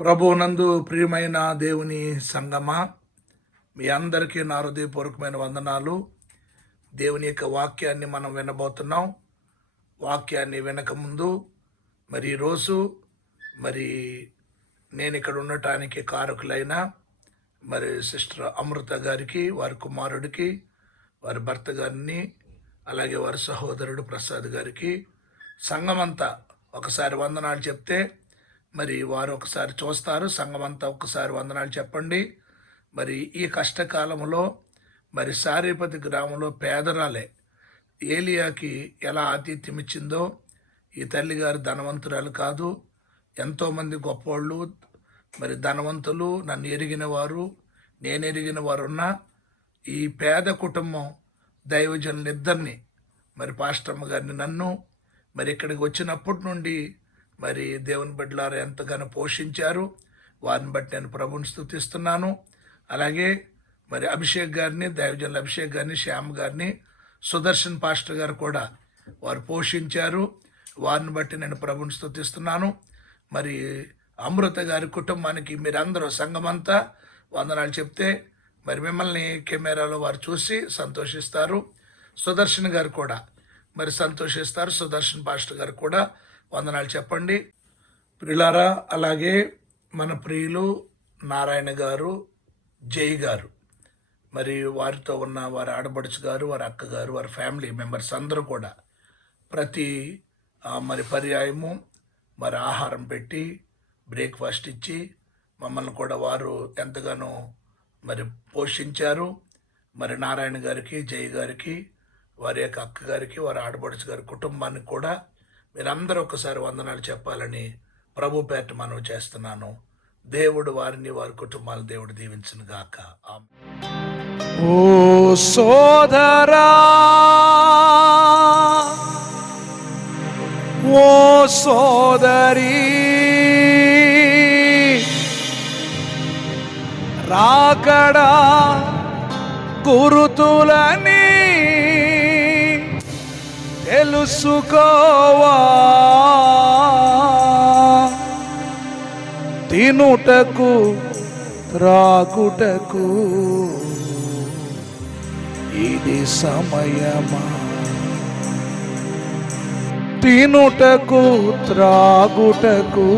ప్రభువునందు ప్రియమైన దేవుని సంగమా, మీ అందరికీ నా హృదయపూర్వకమైన వందనాలు. దేవుని యొక్క వాక్యాన్ని మనం వినబోతున్నాం. వాక్యాన్ని వినకముందు మరి ఈరోజు నేను ఇక్కడ ఉండటానికి కారకులైన మరి సిస్టర్ అమృత గారికి, వారి కుమారుడికి, వారి భర్త గారిని, అలాగే వారి సహోదరుడు ప్రసాద్ గారికి, సంఘమంతా ఒకసారి వందనాలు చెప్తే మరి వారు ఒకసారి చూస్తారు. సంఘమంతా ఒకసారి వందనాలు చెప్పండి. మరి ఈ కష్టకాలంలో మరి సారేపతి గ్రామంలో పేదరాలే ఏలియాకి ఎలా ఆతిథ్యం ఇచ్చిందో, ఈ తల్లిగారు ధనవంతురాలు కాదు. ఎంతోమంది గొప్పోళ్ళు, మరి ధనవంతులు, నన్ను ఎరిగిన వారు, నేను ఎరిగిన వారు ఉన్న ఈ పేద కుటుంబం దైవజనులిద్దరిని, మరి పాస్టమ్మ గారిని, నన్ను మరి ఇక్కడికి వచ్చినప్పటి నుండి మరి దేవుని బిడ్డలారా ఎంతగానో పోషించారు. వారిని బట్టి నేను ప్రభుని స్తుతిస్తున్నాను. అలాగే మరి అభిషేక్ గారిని, దైవజనుల అభిషేక్ గారిని, శ్యామ్ గారిని, సుదర్శన్ పాస్టర్ గారు కూడా వారు పోషించారు. వారిని బట్టి నేను ప్రభుని స్తుతిస్తున్నాను. మరి అమృత గారి కుటుంబానికి మీరందరూ సంఘమంతా వందనాలు చెప్తే మరి మిమ్మల్ని కెమెరాలో వారు చూసి సంతోషిస్తారు. సుదర్శన్ గారు కూడా మరి సంతోషిస్తారు. సుదర్శన్ పాస్టర్ గారు కూడా వందనాలు చెప్పండి ప్రియులారా. అలాగే మన ప్రియులు నారాయణ గారు, జై గారు, మరి వారితో ఉన్న వారి ఆడబడుచు గారు, వారి అక్క గారు, వారి ఫ్యామిలీ మెంబర్స్ అందరూ కూడా ప్రతి మరి పర్యాయము మరి ఆహారం పెట్టి బ్రేక్ఫాస్ట్ ఇచ్చి మమ్మల్ని కూడా వారు ఎంతగానో మరి పోషించారు. మరి నారాయణ గారికి, జై గారికి, వారి యొక్క అక్క గారికి, వారి ఆడబడుచు గారి కుటుంబానికి కూడా మీరందరూ ఒకసారి వందనాలు చెప్పాలని ప్రభు పేట మనవి చేస్తున్నాను. దేవుడు వారిని, వారి కుటుంబాలను దేవుడు దీవించును గాక. ఓ సోదరా, ఓ సోదరి, రాకడా గురుతులని తెలుసుకోవా, తినుటకు త్రాగుటకు ఇది సమయమా, తినుటకు త్రాగుటకు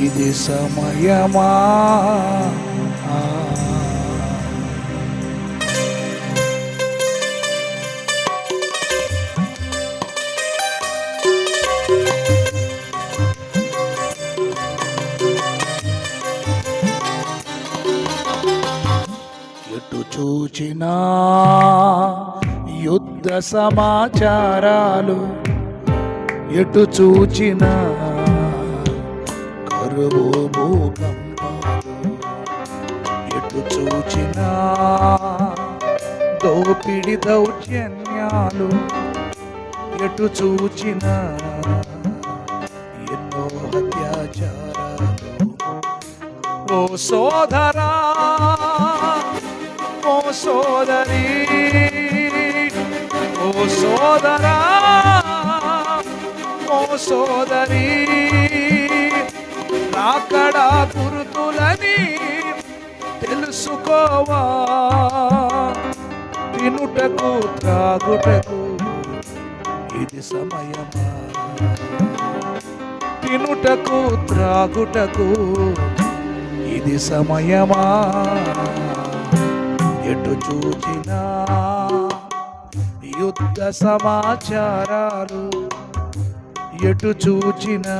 ఇది సమయమా. చూచినా యుద్ధ సమాచారాలు, ఎటు చూచిన కరువు భూకంపాలు, ఎటు చూచిన దోపిడి దౌర్జన్యాలు, ఎటు చూచిన ఎన్నో అత్యాచారాలు. ఓ సోదరా, ఓ సోదరి, ఓ సోదరా, ఓ సోదరి, రాకడా గురుతులని తెలుసుకోవా, తినుటకు త్రాగుటకు ఇది సమయమా, తినుటకు త్రాగుటకు ఇది సమయమా. ఎటు చూచినా యుద్ధ సమాచారాలు, ఎటు చూచినా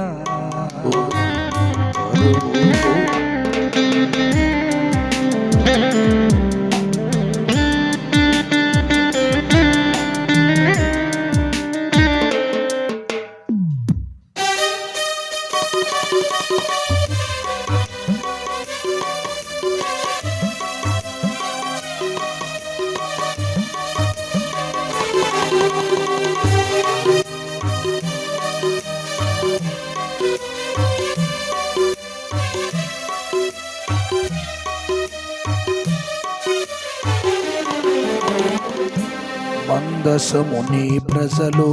మందసముని ప్రజలు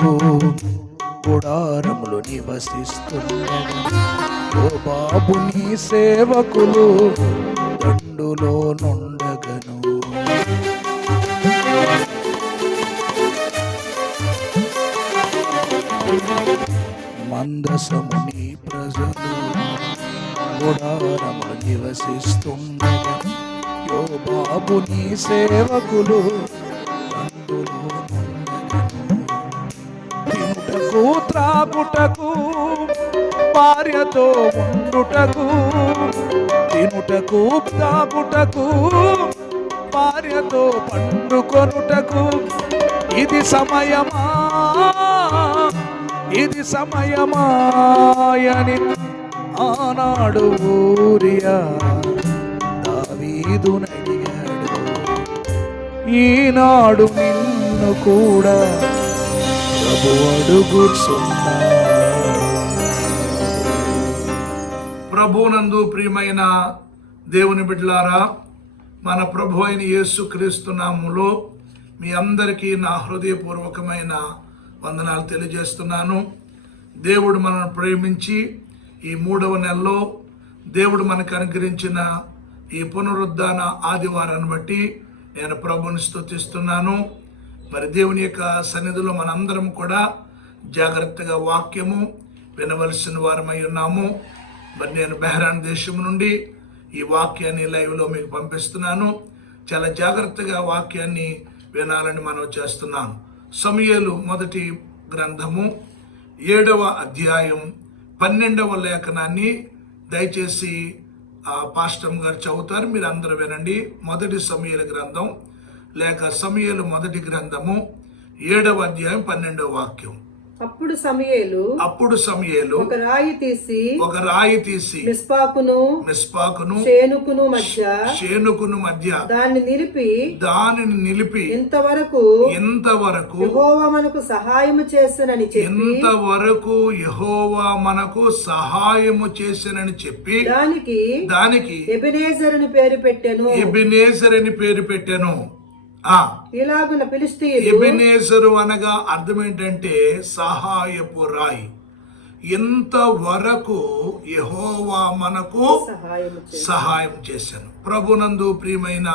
గుడారములు నివసిస్తున్నారు. బాబుని సేవకులు దండులో నుండగను. మందసముని ప్రజలు గుడారములు నివసిస్తుండగా యోబాబుని సేవకులు దండులో నుండగను. తినుటకు త్రాగుటకు భార్యతో ఉండుటకు, తినుటకు త్రాగుటకు భార్యతో పండుకొనుటకు ఇది సమయమా, ఇది సమయమాయని ఆనాడు ఊరియా దావీదునడిగాడు. ఈనాడు నిన్ను కూడా ప్రభు అడుగుచున్నాడు. ప్రభువునందు ప్రియమైన దేవుని బిడ్డలారా, మన ప్రభు అయిన యేసుక్రీస్తు నామములో మీ అందరికీ నా హృదయపూర్వకమైన వందనాలు తెలియజేస్తున్నాను. దేవుడు మనల్ని ప్రేమించి ఈ 3వ నెలలో దేవుడు మనకు అనుగ్రహించిన ఈ పునరుద్ధాన ఆదివారాన్ని బట్టి నేను ప్రభుని స్తుతిస్తున్నాను. మరి దేవుని యొక్క సన్నిధిలో మనందరం కూడా జాగ్రత్తగా వాక్యము వినవలసిన వారమై ఉన్నాము. మరి నేను బెహ్రాన్ దేశం నుండి ఈ వాక్యాన్ని లైవ్లో మీకు పంపిస్తున్నాను. చాలా జాగ్రత్తగా వాక్యాన్ని వినాలని మనం చేస్తున్నాను. సమూయేలు మొదటి గ్రంథము 7వ అధ్యాయం 12వ లేఖనాన్ని దయచేసి పాస్టర్ గారు చదువుతారు, మీరు అందరూ వినండి. మొదటి సమూయేలు గ్రంథం లేక సమూయేలు మొదటి గ్రంథము 7వ అధ్యాయం 12వ వాక్యం. అప్పుడు సమూయేలు ఒక రాయి తీసి మిస్పాకును షేనుకును మధ్య దానిని నిలిపి ఇంతవరకు యెహోవా మనకు సహాయము చేసెనని చెప్పి దానికి ఎబెనేజర్ అని పేరు పెట్టెను. ఇలాగున ఫిలిష్తీయులు, ఎబెనేజరు అనగా అర్థం ఏంటంటే సహాయపు రాయి. ఇంతవరకు యెహోవా మనకు సహాయం చేశాను. ప్రభునందు ప్రియమైన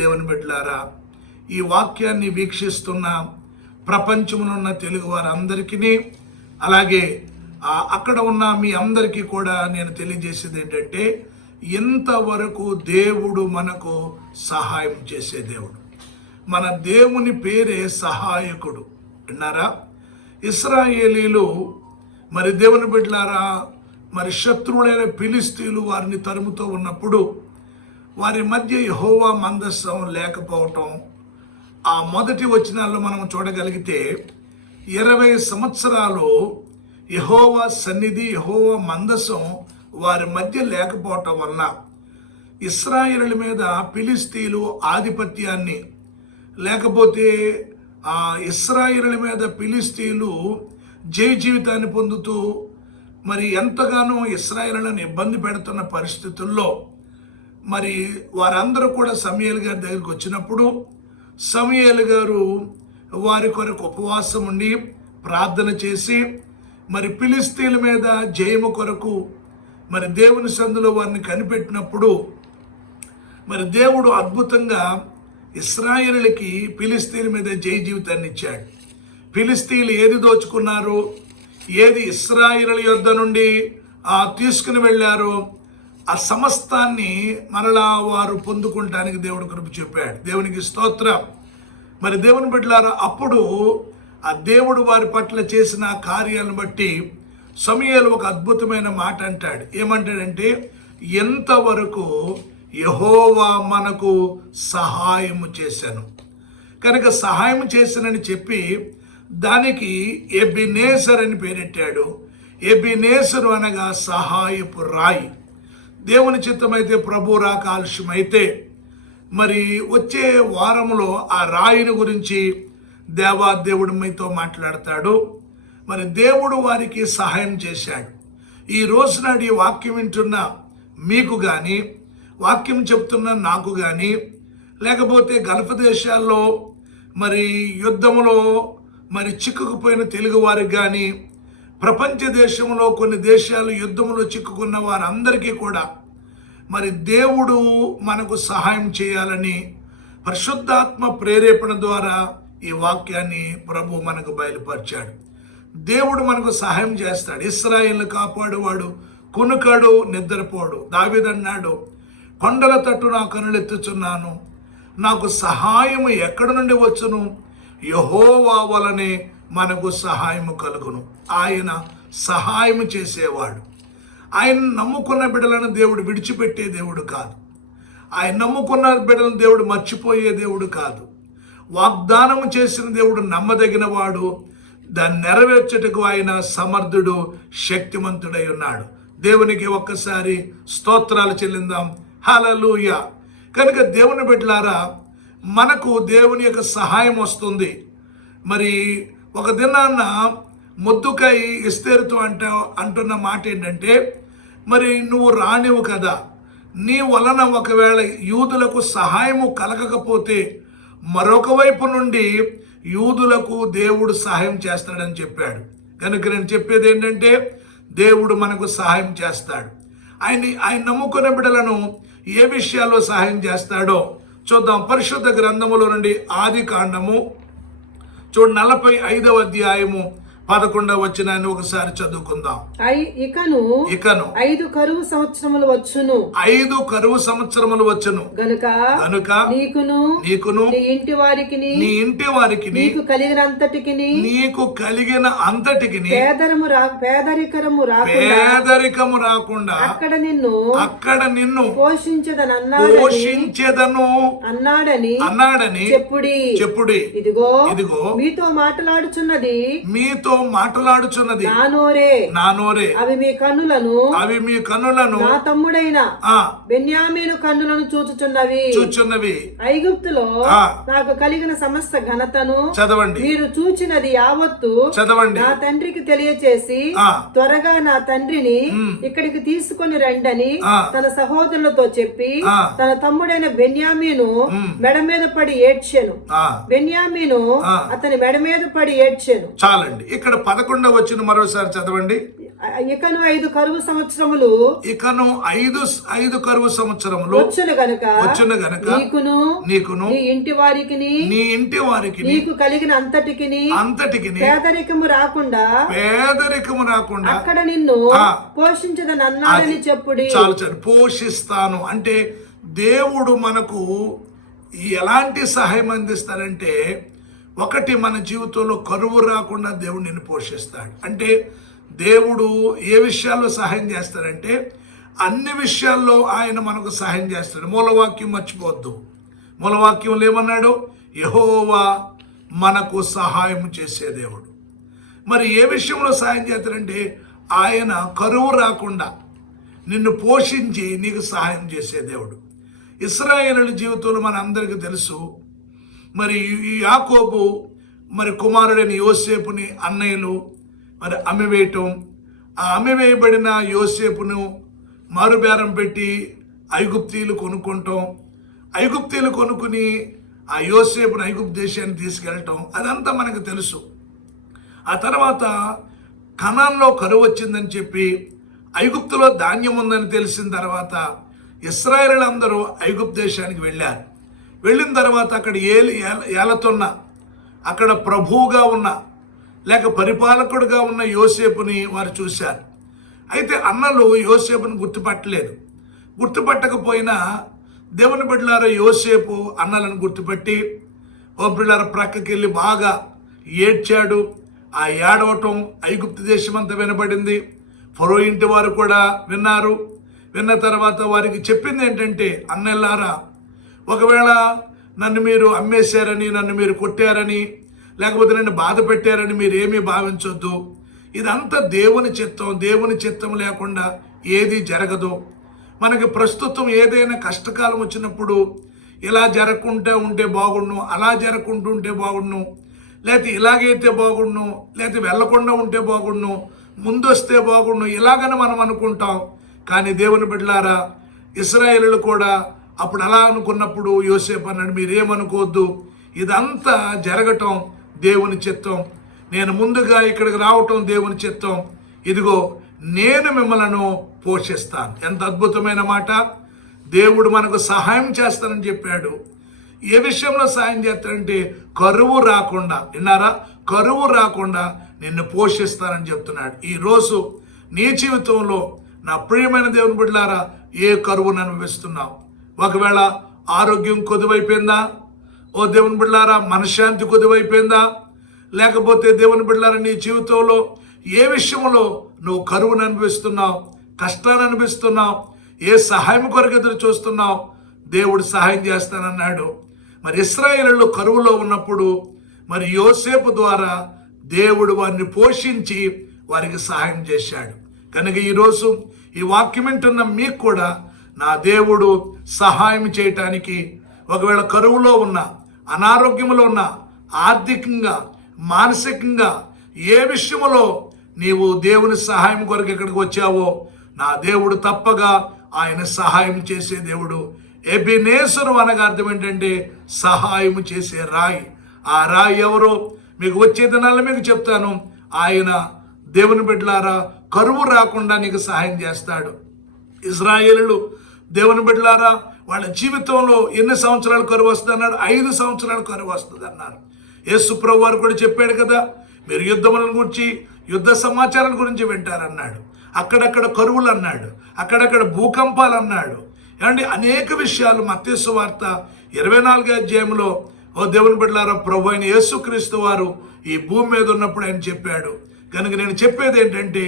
దేవుని బిడ్డలారా, ఈ వాక్యాన్ని వీక్షిస్తున్న ప్రపంచంలో ఉన్న తెలుగు వారందరికీ, అలాగే అక్కడ ఉన్న మీ అందరికీ కూడా నేను తెలియజేసేది ఏంటంటే, ఇంతవరకు దేవుడు మనకు సహాయం చేసే దేవుడు. మన దేవుని పేరే సహాయకుడు. విన్నారా? ఇశ్రాయేలీలు మరి దేవుని బిడ్డలారా, మరి శత్రువులైన ఫిలిష్తీయులు వారిని తరుముతూ ఉన్నప్పుడు వారి మధ్య యెహోవా మందసం లేకపోవటం ఆ మొదటి వచనాల్లో మనం చూడగలిగితే 20 సంవత్సరాలు యెహోవా సన్నిధి, యెహోవా మందసం వారి మధ్య లేకపోవటం వలన ఇశ్రాయేలు మీద ఫిలిష్తీయులు ఆధిపత్యాన్ని, లేకపోతే ఆ ఇశ్రాయేలు మీద ఫిలిష్తీయులు జయ జీవితాన్ని పొందుతూ మరి ఎంతగానో ఇశ్రాయేలులను ఇబ్బంది పెడుతున్న పరిస్థితుల్లో మరి వారందరూ కూడా సమూయేలు గారి దగ్గరికి వచ్చినప్పుడు సమూయేలు గారు వారి కొరకు ఉపవాసం ఉండి ప్రార్థన చేసి మరి ఫిలిష్తీయుల మీద జయము కొరకు మరి దేవుని సందులో వారిని కనిపెట్టినప్పుడు మరి దేవుడు అద్భుతంగా ఇశ్రాయేలుకి ఫిలిష్తీయుల మీద జయ జీవితాన్ని ఇచ్చాడు. ఫిలిష్తీయులు ఏది దోచుకున్నారు, ఏది ఇశ్రాయేలు యొద్ద నుండి తీసుకుని వెళ్ళారో ఆ సమస్తాన్ని మరలా వారు పొందుకుంటానికి దేవుడు కృప చెప్పాడు. దేవునికి స్తోత్రం. మరి దేవుని బిడ్డలారా, అప్పుడు ఆ దేవుడు వారి పట్ల చేసిన కార్యాలను బట్టి సమూయేలు ఒక అద్భుతమైన మాట అంటాడు. ఏమంటాడంటే, ఎంతవరకు యెహోవా మనకు సహాయము చేశాను. కనుక సహాయం చేశానని చెప్పి దానికి ఎబెనేజర్ అని పేరెట్టాడు. ఎబెనేజరు అనగా సహాయపు రాయి. దేవుని చిత్తమైతే, ప్రభు రాక ఆలస్యమైతే మరి వచ్చే వారంలో ఆ రాయిని గురించి దేవుడు మీతో మాట్లాడతాడు. మరి దేవుడు వారికి సహాయం చేశాడు. ఈ రోజు నాడు ఈ వాక్యం వింటున్న మీకు కానీ, వాక్యం చెప్తున్న నాకు కానీ, లేకపోతే గల్ఫ్ దేశాల్లో మరి యుద్ధంలో మరి చిక్కుకుపోయిన తెలుగు వారికి కానీ, ప్రపంచ దేశంలో కొన్ని దేశాలు యుద్ధములో చిక్కుకున్న వారందరికీ కూడా మరి దేవుడు మనకు సహాయం చేయాలని పరిశుద్ధాత్మ ప్రేరేపణ ద్వారా ఈ వాక్యాన్ని ప్రభు మనకు బయలుపరిచాడు. దేవుడు మనకు సహాయం చేస్తాడు. ఇశ్రాయేలును కాపాడువాడు కునుకడు నిద్రపోడు. దావీదన్నాడు, కొండల తట్టు నా కనులెత్తుచున్నాను, నాకు సహాయము ఎక్కడి నుండి వచ్చును? యెహోవా వలనే మనకు సహాయము కలుగును. ఆయన సహాయము చేసేవాడు. ఆయన నమ్ముకున్న బిడ్డలను దేవుడు విడిచిపెట్టే దేవుడు కాదు. ఆయన నమ్ముకున్న బిడ్డలను దేవుడు మర్చిపోయే దేవుడు కాదు. వాగ్దానము చేసిన దేవుడు నమ్మదగిన వాడు. దాన్ని నెరవేర్చుటకు ఆయన సమర్థుడు, శక్తిమంతుడై ఉన్నాడు. దేవునికి ఒక్కసారి స్తోత్రాలు చెల్లిందాం. హల్లెలూయా. కనుక దేవుని బిడ్డలారా, మనకు దేవుని యొక్క సహాయం వస్తుంది. మరి ఒక దినాన్న మొద్దుకై ఎస్తేరుతో అంటున్న మాట ఏంటంటే, మరి నువ్వు రానివు కదా, నీ వలన ఒకవేళ యూదులకు సహాయము కలగకపోతే మరొక వైపు నుండి యూదులకు దేవుడు సహాయం చేస్తాడని చెప్పాడు. కనుక నేను చెప్పేది ఏంటంటే, దేవుడు మనకు సహాయం చేస్తాడు. ఆయన నమ్ముకునే బిడ్డలను ఏ విషయాల్లో సహాయం చేస్తాడో చూద్దాం. పరిశుద్ధ గ్రంథములో నుండి ఆది కాండము 45వ అధ్యాయము 11వ వచనాన్ని ఒకసారి చదువుకుందాం. ఇకను 5 కరువు సంవత్సరములు వచ్చును. 5 కరువు సంవత్సరములు వచ్చును గనుక నీకును నీ ఇంటి వారికి నీకు కలిగిన అంతటికి పేదరికము రాకుండా అక్కడ నిన్ను పోషించెదను అన్నాడని చెప్పుడి. ఇదిగో మీతో మాట్లాడుచున్నది నా నోరే. అవి మీ కన్నులను నా తమ్ముడైన బెన్యామీను కన్నులను చూచుచున్నవి. ఐగుప్తులో నాకు కలిగిన సమస్త ఘనతను చదవండి. మీరు చూచినది యావత్తు చదవండి. నా తండ్రికి తెలియచేసి త్వరగా నా తండ్రిని ఇక్కడికి తీసుకొని రండని తన సహోదరులతో చెప్పి తన తమ్ముడైన బెన్యామీను మెడ మీద పడి ఏడ్చెను. బెన్యామీను అతని మెడ మీద పడి ఏడ్చెను. చాలండి. ఇక్కడ 11వ వచనం మరోసారి చదవండి. ఇకను 5 కరువు సంవత్సరములు వచ్చును గనుక నీకును నీ ఇంటి వారికి నీకు కలిగిన అంతటికి పేదరికము రాకుండా అక్కడ నిన్ను పోషించదని అన్నాడని చెప్పుడి. చాలు పోషిస్తాను అంటే దేవుడు మనకు ఎలాంటి సహాయం అందిస్తారంటే, ఒకటి, మన జీవితంలో కరువు రాకుండా దేవుడు నిన్ను పోషిస్తాడు. అంటే దేవుడు ఏ విషయాల్లో సహాయం చేస్తాడంటే, అన్ని విషయాల్లో ఆయన మనకు సహాయం చేస్తాడు. మూలవాక్యం మర్చిపోవద్దు. మూలవాక్యంలో ఏమన్నాడు? యెహోవా మనకు సహాయం చేసే దేవుడు. మరి ఏ విషయంలో సహాయం చేస్తాడంటే, ఆయన కరువు రాకుండా నిన్ను పోషించి నీకు సహాయం చేసే దేవుడు. ఇశ్రాయేలు జీవితంలో మన అందరికీ తెలుసు. మరి యాకోబు మరి కుమారుడైన యోసేపుని అన్నయ్యలు మరి అమ్మివేయటం, ఆ అమ్మివేయబడిన యోసేపును మారుబేరం పెట్టి ఐగుప్తీయులు కొనుక్కుని ఆ యోసేపును ఐగుప్తు దేశాన్ని తీసుకెళ్ళటం, అదంతా మనకు తెలుసు. ఆ తర్వాత కనాన్లో కరువు వచ్చిందని చెప్పి ఐగుప్తులో ధాన్యం ఉందని తెలిసిన తర్వాత ఇశ్రాయేలీయులందరూ ఐగుప్తు దేశానికి వెళ్ళారు. వెళ్ళిన తర్వాత అక్కడ ఏలతున్న, అక్కడ ప్రభువుగా ఉన్న లేక పరిపాలకుడుగా ఉన్న యోసేపుని వారు చూశారు. అయితే అన్నలు యోసేపుని గుర్తుపట్టకపోయినా దేవుని బిడ్డలారా యోసేపు అన్నలను గుర్తుపట్టి ఓ బిడ్డలారా ప్రక్కకి వెళ్ళి బాగా ఏడ్చాడు. ఆ ఏడవటం ఐగుప్తు దేశమంతా వినబడింది. ఫరో ఇంటి వారు కూడా విన్నారు. విన్న తర్వాత వారికి చెప్పింది ఏంటంటే, అన్నెల్లారా, ఒకవేళ నన్ను మీరు అమ్మేశారని, నన్ను మీరు కొట్టారని, లేకపోతే నన్ను బాధ పెట్టారని మీరు ఏమీ భావించొద్దు. ఇదంతా దేవుని చిత్తం లేకుండా ఏది జరగదు. మనకి ప్రస్తుతం ఏదైనా కష్టకాలం వచ్చినప్పుడు ఇలా జరగకుండా ఉంటే బాగుండు, అలా జరగకుండా ఉంటే బాగుండు, లేకపోతే ఇలాగైతే బాగుండు, లేకపోతే వెళ్లకుండా ఉంటే బాగుండు, ముందొస్తే బాగుండు, ఇలాగని మనం అనుకుంటాం. కానీ దేవుని బిడ్డలారా, ఇశ్రాయేలీయులు కూడా అప్పుడు అలా అనుకున్నప్పుడు యోసేపు అన్నాడు, మీరేమనుకోవద్దు, ఇదంతా జరగటం దేవుని చిత్తం. నేను ముందుగా ఇక్కడికి రావటం దేవుని చిత్తం. ఇదిగో నేను మిమ్మలను పోషిస్తాను. ఎంత అద్భుతమైన మాట. దేవుడు మనకు సహాయం చేస్తానని చెప్పాడు. ఏ విషయంలో సహాయం చేస్తాడంటే కరువు రాకుండా, విన్నారా, కరువు రాకుండా నిన్ను పోషిస్తానని చెప్తున్నాడు. ఈరోజు నీ జీవితంలో నా ప్రియమైన దేవుని బిడ్డలారా, ఏ కరువును అనుభవిస్తున్నావు? ఒకవేళ ఆరోగ్యం కొదువైపోయిందా? ఓ దేవుని బిడ్డలారా, మనశ్శాంతి కొదువైపోయిందా? లేకపోతే దేవుని బిడ్డలారా, నీ జీవితంలో ఏ విషయంలో నువ్వు కరువును అనుభవిస్తున్నావు, కష్టాన్ని అనుభవిస్తున్నావు, ఏ సహాయం కొరకు ఎదురు చూస్తున్నావు? దేవుడు సహాయం చేస్తానన్నాడు. మరి ఇశ్రాయేలు కరువులో ఉన్నప్పుడు మరి యోసేపు ద్వారా దేవుడు వారిని పోషించి వారికి సహాయం చేశాడు. కనుక ఈరోజు ఈ వాక్యం వింటున్న మీకు కూడా నా దేవుడు సహాయం చేయటానికి, ఒకవేళ కరువులో ఉన్న, అనారోగ్యంలో ఉన్న, ఆర్థికంగా, మానసికంగా ఏ విషయంలో నీవు దేవుని సహాయం కొరకు ఇక్కడికి వచ్చావో, నా దేవుడు తప్పగా ఆయన సహాయం చేసే దేవుడు. ఎబెనేజరు అనగా అర్థం ఏంటంటే సహాయం చేసే రాయి. ఆ రాయి ఎవరో మీకు వచ్చే దినాల్లో మీకు చెప్తాను. ఆయన దేవుని బిడ్డలారా కరువు రాకుండా నీకు సహాయం చేస్తాడు. ఇశ్రాయేలులు దేవుని బిడ్డలారా వాళ్ళ జీవితంలో ఎన్ని సంవత్సరాలు కరువు వస్తుంది అన్నాడు? 5 సంవత్సరాలు కరువు వస్తుంది అన్నారు. యేసు ప్రభు వారు కూడా చెప్పాడు కదా, మీరు యుద్ధములను గురించి, యుద్ధ సమాచారం గురించి వింటారన్నాడు. అక్కడక్కడ కరువులు అన్నాడు, అక్కడక్కడ భూకంపాలు అన్నాడు. ఏమండి, అనేక విషయాలు మత్తయి సువార్త 24వ అధ్యాయంలో ఓ దేవుని బిడ్డలారా ప్రభు అయిన యేసుక్రీస్తు వారు ఈ భూమి మీద ఉన్నప్పుడు ఆయన చెప్పాడు. కనుక నేను చెప్పేది ఏంటంటే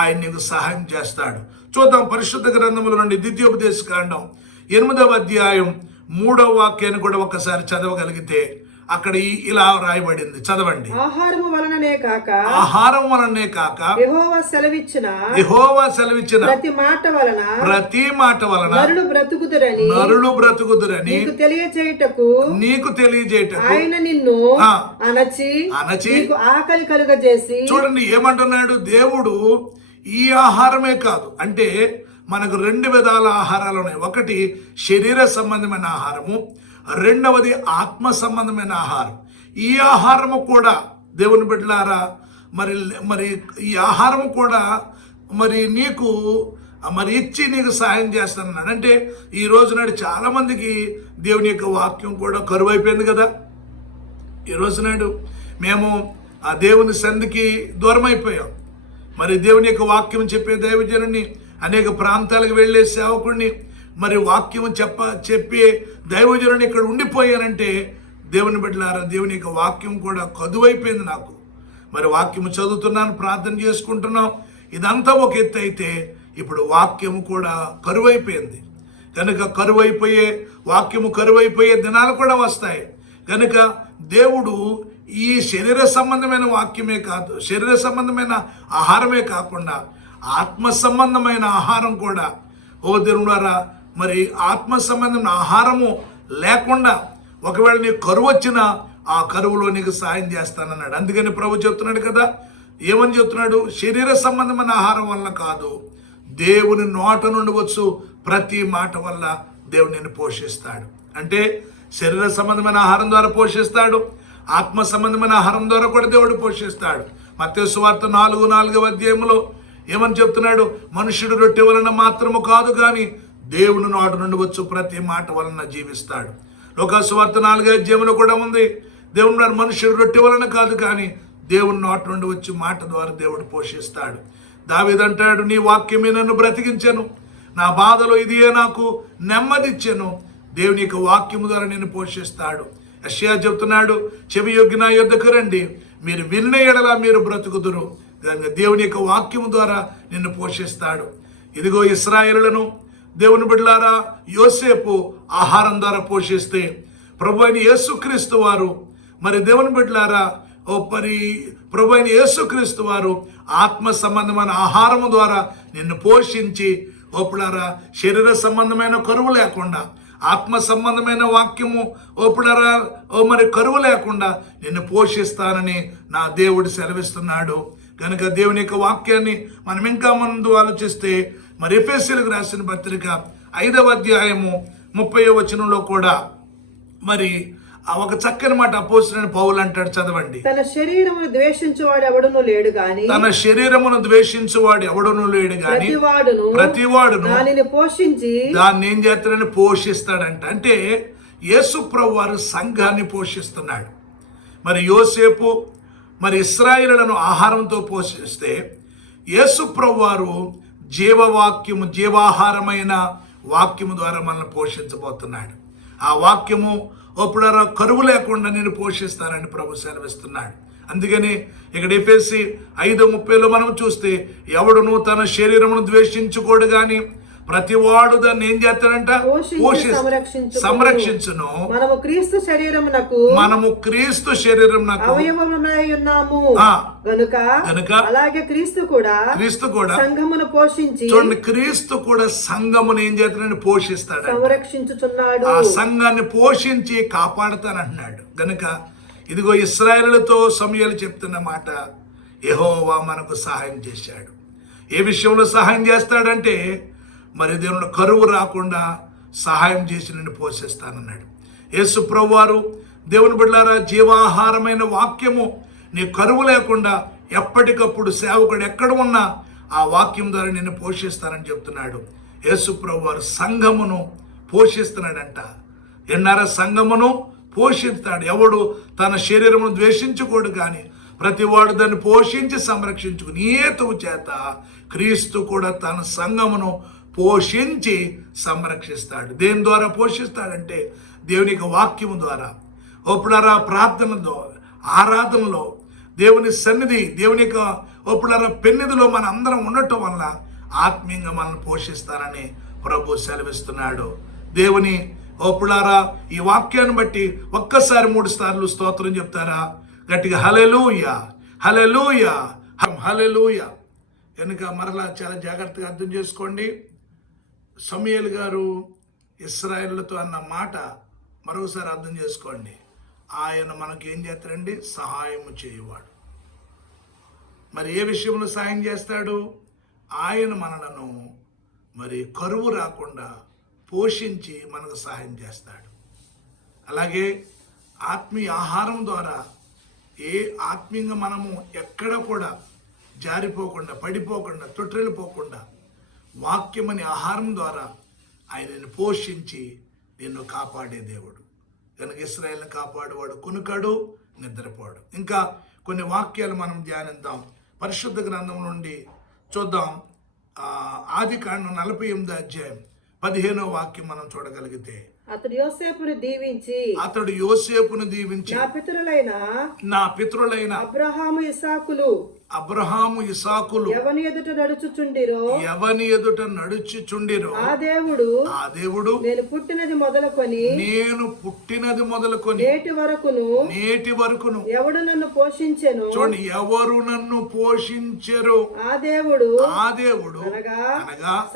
ఆయన నీకు సహాయం చేస్తాడు. చూద్దాం పరిశుద్ధ గ్రంథముల నుండి ద్వితీయోపదేశ కాండం 8వ అధ్యాయం 3వ వాక్యాన్ని కూడా ఒకసారి చదవగలిగితే అక్కడ ఇలా రాయబడింది, చదవండి. ఆహారము వలననే కాక, ఆహారం వలనే కాక యెహోవా సెలవిచ్చిన ప్రతి మాట వలన నరులు బ్రతుకుదురని నీకు తెలియజేయటకు ఆయన నిన్ను అణచి నీకు ఆకలి కలుగజేసి. చూడండి ఏమంటున్నాడు దేవుడు. ఈ ఆహారమే కాదు, అంటే మనకు 2 విధాల ఆహారాలు ఉన్నాయి. ఒకటి శరీర సంబంధమైన ఆహారము, రెండవది ఆత్మ సంబంధమైన ఆహారం. ఈ ఆహారము కూడా దేవుని బిడ్డలారా మరి ఈ ఆహారము కూడా మరి నీకు మరి ఇచ్చి నీకు సహాయం చేస్తానన్నాడు. అంటే ఈ రోజు నాడు చాలా మందికి దేవుని యొక్క వాక్యం కూడా కరువు అయిపోయింది కదా. ఈ రోజు నాడు మేము ఆ దేవుని సంధికి దూరం అయిపోయాం. మరి దేవుని యొక్క వాక్యం చెప్పే దైవజనుని, అనేక ప్రాంతాలకు వెళ్ళే సేవకుడిని, మరి వాక్యం చెప్పే దైవజనుని ఇక్కడ ఉండిపోయానంటే దేవుని బిడ్డలారా దేవుని యొక్క వాక్యం కూడా కదువైపోయింది నాకు. మరి వాక్యం చదువుతున్నాను, ప్రార్థన చేసుకుంటున్నాం, ఇదంతా ఒక ఎత్తు అయితే ఇప్పుడు వాక్యము కూడా కరువైపోయింది. కనుక వాక్యము కరువైపోయే దినాలు కూడా వస్తాయి. కనుక దేవుడు ఈ శరీర సంబంధమైన వాక్యమే కాదు, శరీర సంబంధమైన ఆహారమే కాకుండా ఆత్మ సంబంధమైన ఆహారం కూడా, ఓ దేవుడారా మరి ఆత్మ సంబంధమైన ఆహారము లేకుండా ఒకవేళ నీకు కరువు వచ్చినా ఆ కరువులో నీకు సాయం చేస్తానన్నాడు. అందుకని ప్రభు చెప్తున్నాడు కదా, ఏమని చెప్తున్నాడు? శరీర సంబంధమైన ఆహారం వల్ల కాదు, దేవుని నోట నుండి వచ్చు ప్రతి మాట వల్ల దేవుడు నిన్ను పోషిస్తాడు. అంటే శరీర సంబంధమైన ఆహారం ద్వారా పోషిస్తాడు, ఆత్మ సంబంధమైన ఆహారం ద్వారా కూడా దేవుడు పోషిస్తాడు. మత్తయి సువార్త 4వ అధ్యాయంలో ఏమని చెప్తున్నాడు? మనుషుడు రొట్టె వలన మాత్రము కాదు కానీ దేవుని నోట నుండి వచ్చు ప్రతి మాట వలన జీవిస్తాడు. లోకాసు సువార్త 4వ అధ్యాయంలో కూడా ఉంది, దేవుడు మనుషుడు రొట్టె వలన కాదు కానీ దేవుని నోట నుండి వచ్చి మాట ద్వారా దేవుడు పోషిస్తాడు. దావీదు అంటాడు, నీ వాక్యమే నన్ను బ్రతికించెను, నా బాధలో ఇదియే నాకు నెమ్మదిచ్చెను. దేవుని యొక్క వాక్యము ద్వారా నేను పోషిస్తాడు. యెషయా చెప్తున్నాడు, చెవి యొగ్గి నా యొద్దకు రండి, మీరు విన్న ఎడల మీరు బ్రతుకుదురు. దేవుని యొక్క వాక్యము ద్వారా నిన్ను పోషిస్తాడు. ఇదిగో ఇశ్రాయేలులను దేవుని బిడ్డలారా యోసేపు ఆహారం ద్వారా పోషిస్తే ప్రభు అయిన యేసుక్రీస్తు వారు మరి దేవుని బిడ్డలారా ప్రభు అయిన యేసుక్రీస్తు వారు ఆత్మ సంబంధమైన ఆహారము ద్వారా నిన్ను పోషించి ఓపులారా శరీర సంబంధమైన కరువు లేకుండా, ఆత్మ సంబంధమైన వాక్యము ఓపులారా మరి కరువు లేకుండా నిన్ను పోషిస్తానని నా దేవుడు సెలవిస్తున్నాడు. కనుక దేవుని యొక్క వాక్యాన్ని మనం ఇంకా ముందు ఆలోచిస్తే మరి ఎఫెసీయులకు రాసిన పత్రిక 5వ అధ్యాయము 30వ వచనంలో కూడా మరి ఒక చక్కని మాట అపోస్తలుడైన పౌలు అంటాడు, చదవండి. తన శరీరమును ద్వేషించువాడు ఎవడునూ లేడు గాని, తన శరీరమును ద్వేషించువాడు ఎవడునూ లేడు గాని ప్రతివాడును దానిని పోషించి దాన్ని ఏం చేస్తాడని పోషిస్తాడంట. అంటే యేసు ప్రభువు వారు సంఘాన్ని పోషిస్తున్నాడు. మరి యోసేపు మరి ఇశ్రాయేలులను ఆహారంతో పోషిస్తే యేసు ప్రభువు వారు జీవవాక్యము, జీవాహారమైన వాక్యము ద్వారా మనల్ని పోషించబోతున్నాడు. ఆ వాక్యము ఇప్పుడు కరువు లేకుండా నేను పోషిస్తానని ప్రభు సెలవిస్తున్నాడు. అందుకని ఇక్కడ ఎఫెసీ 5:30 మనం చూస్తే, ఎవడును తన శరీరమును ద్వేషించుకోడు గాని ప్రతివాడు దాన్ని ఏం చేస్తాడంట, సంరక్షించును. మనము క్రీస్తు శరీరమునకు అవయవములై ఉన్నాము గనుక అలాగే క్రీస్తు కూడా సంఘమును పోషించి, చూడండి, క్రీస్తు కూడా సంఘమును ఏం చేస్తాడని పోషిస్తాడు, సంరక్షించుచున్నాడు. ఆ సంఘాన్ని పోషించి కాపాడుతానంటున్నాడు. గనుక ఇదిగో ఇశ్రాయేలుతో సమూయేలు చెప్తున్న మాట, యెహోవా మనకు సహాయం చేశాడు. ఏ విషయంలో సహాయం చేస్తాడంటే, మరి దేవుడు కరువు రాకుండా సహాయం చేసి నిన్ను పోషిస్తానన్నాడు. యేసు ప్రభువారు దేవుని బిడ్డలారా, జీవాహారమైన వాక్యము నీ కరువు లేకుండా ఎప్పటికప్పుడు సేవకుడు ఎక్కడ ఉన్నా ఆ వాక్యం ద్వారా నిన్ను పోషిస్తానని చెప్తున్నాడు. యేసు ప్రభువారు సంఘమును పోషిస్తున్నాడంట. ఎన్నారా సంఘమును పోషిస్తాడు. ఎవడు తన శరీరమును ద్వేషించుకోడు కానీ ప్రతివాడు దాన్ని పోషించి సంరక్షించుకుని హేతువు చేత క్రీస్తు కూడా తన సంఘమును పోషించి సంరక్షిస్తాడు. దేని ద్వారా పోషిస్తాడంటే దేవుని యొక్క వాక్యము ద్వారా. ఒప్పుడారా ప్రార్థనలో, ఆరాధనలో, దేవుని సన్నిధి, దేవుని యొక్క ఒప్పుడారా పెన్నిధిలో మన అందరం ఉండటం వల్ల ఆత్మీయంగా మనల్ని పోషిస్తానని ప్రభు సెలవిస్తున్నాడు. దేవుని ఒప్పుడారా ఈ వాక్యాన్ని బట్టి ఒక్కసారి 3 సార్లు స్తోత్రం చెప్తారా? గట్టిగా హల్లెలూయా, హల్లెలూయా, హల్లెలూయా. కనుక మరలా చాలా జాగ్రత్తగా అర్థం చేసుకోండి. సమూయేలు గారు ఇశ్రాయేలుతో అన్న మాట మరొకసారి అర్థం చేసుకోండి. ఆయన మనకి ఏం చేస్తాడండి? సహాయం చేయవాడు. మరి ఏ విషయంలో సహాయం చేస్తాడు? ఆయన మనలను మరి కరువు రాకుండా పోషించి మనకు సహాయం చేస్తాడు. అలాగే ఆత్మీయ ఆహారం ద్వారా ఆత్మీయంగా మనము ఎక్కడ కూడా జారిపోకుండా, పడిపోకుండా, తొట్టిల్లిపోకుండా వాక్యమని ఆహారం ద్వారా ఆయనను పోషించి నిన్ను కాపాడే దేవుడు. కనుక ఇశ్రాయేలుని కాపాడువాడు కునుకాడు, నిద్రపోడు. ఇంకా కొన్ని వాక్యాలు మనం ధ్యానిద్దాం. పరిశుద్ధ గ్రంథం నుండి చూద్దాం. ఆదికాండం 48వ అధ్యాయం 15వ వాక్యం మనం చూడగలిగితే, అతడు యోసేపును దీవించి నా పితరులైన అబ్రహాము ఇసాకులు ఎవని ఎదుట నడుచుచుండిరో ఆ దేవుడు నేను పుట్టినది మొదలుకొని నేటి వరకును ఎవడు నన్ను పోషించెను. చూడండి, ఎవరు నన్ను పోషించెరు ఆ దేవుడు అనగా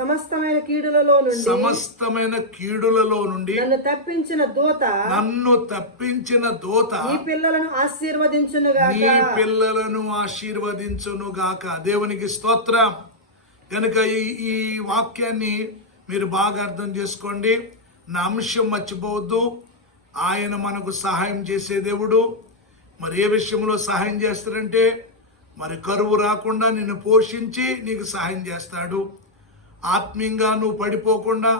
సమస్తమైన కీడులలో నుండి నన్ను తప్పించిన దూత నీ పిల్లలను ఆశీర్వదించునుగాక. దేవునికి స్తోత్రం. కనుక ఈ వాక్యాన్ని మీరు బాగా అర్థం చేసుకోండి. నా అంశం మర్చిపోవద్దు. ఆయన మనకు సహాయం చేసే దేవుడు. మరి ఏ విషయంలో సహాయం చేస్తారంటే, మరి కరువు రాకుండా నిన్ను పోషించి నీకు సహాయం చేస్తాడు. ఆత్మీయంగా నువ్వు పడిపోకుండా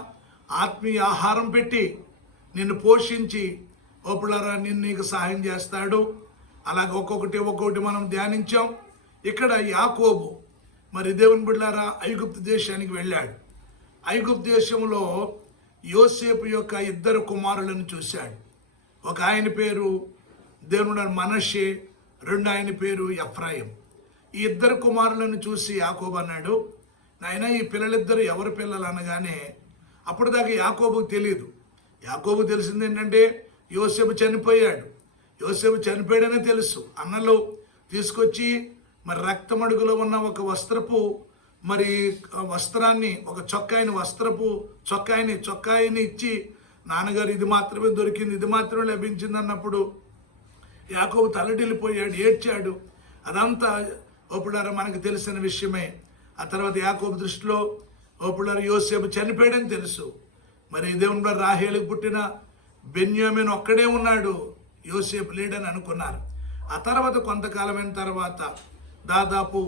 ఆత్మీయ ఆహారం పెట్టి నిన్ను పోషించి ఓపులరా నీకు సహాయం చేస్తాడు. అలాగే ఒక్కొక్కటి మనం ధ్యానించాం. ఇక్కడ యాకోబు మరి దేవుని బిడ్డలారా ఐగుప్తు దేశానికి వెళ్ళాడు. ఐగుప్తు దేశంలో యోసేపు యొక్క 2 కుమారులను చూశాడు. ఒక ఆయన పేరు దేవుని మనష్షే, 2 ఆయన పేరు ఎఫ్రాయిం. ఈ 2 కుమారులను చూసి యాకోబు అన్నాడు, నాయనా ఈ పిల్లలిద్దరు ఎవరి పిల్లలు అనగానే అప్పుడు దాకా యాకోబుకు తెలియదు. యాకోబు తెలిసింది ఏంటంటే యోసేపు చనిపోయాడు. యోసేపు చనిపోయాడనే తెలుసు. అన్నలు తీసుకొచ్చి మరి రక్తమడుగులో ఉన్న ఒక వస్త్రాన్ని ఒక చొక్కాయిని ఇచ్చి, నాన్నగారు ఇది మాత్రమే దొరికింది, ఇది మాత్రమే లభించింది అన్నప్పుడు యాకోబు తలడిల్లిపోయాడు, ఏడ్చాడు. అదంతా ఓపుడారా మనకు తెలిసిన విషయమే. ఆ తర్వాత యాకోబు దృష్టిలో ఓపుడారా యోసేపు చనిపోయాడని తెలుసు. మరి దేవుని రాహేలుకు పుట్టిన బెన్యామీను ఒక్కడే ఉన్నాడు. యోసేపు లేడని అనుకున్నారు. ఆ తర్వాత కొంతకాలమైన తర్వాత దాదాపు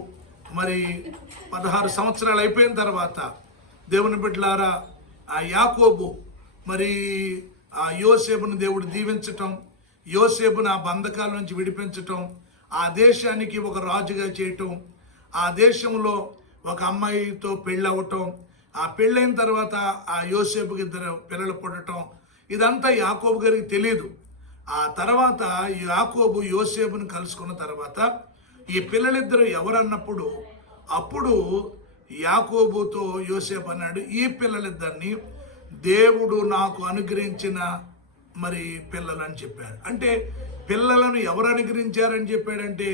మరి 16 సంవత్సరాలు అయిపోయిన తర్వాత దేవుని బిడ్డలారా ఆ యాకోబు మరి ఆ యోసేపును దేవుడు దీవించటం, యోసేపును ఆ బంధకాల నుంచి విడిపించటం, ఆ దేశానికి ఒక రాజుగా చేయటం, ఆ దేశంలో ఒక అమ్మాయితో పెళ్ళవటం, ఆ పెళ్ళైన తర్వాత ఆ యోసేపుకి 2 పిల్లలు పుట్టడం, ఇదంతా యాకోబు గారికి తెలియదు. ఆ తర్వాత యాకోబు యోసేపుని కలుసుకున్న తర్వాత ఈ పిల్లలిద్దరు ఎవరన్నప్పుడు అప్పుడు యాకోబుతో యోసేపు అన్నాడు, ఈ పిల్లలిద్దరిని దేవుడు నాకు అనుగ్రహించిన మరి పిల్లలు అని చెప్పారు. అంటే పిల్లలను ఎవరు అనుగ్రహించారని చెప్పాడంటే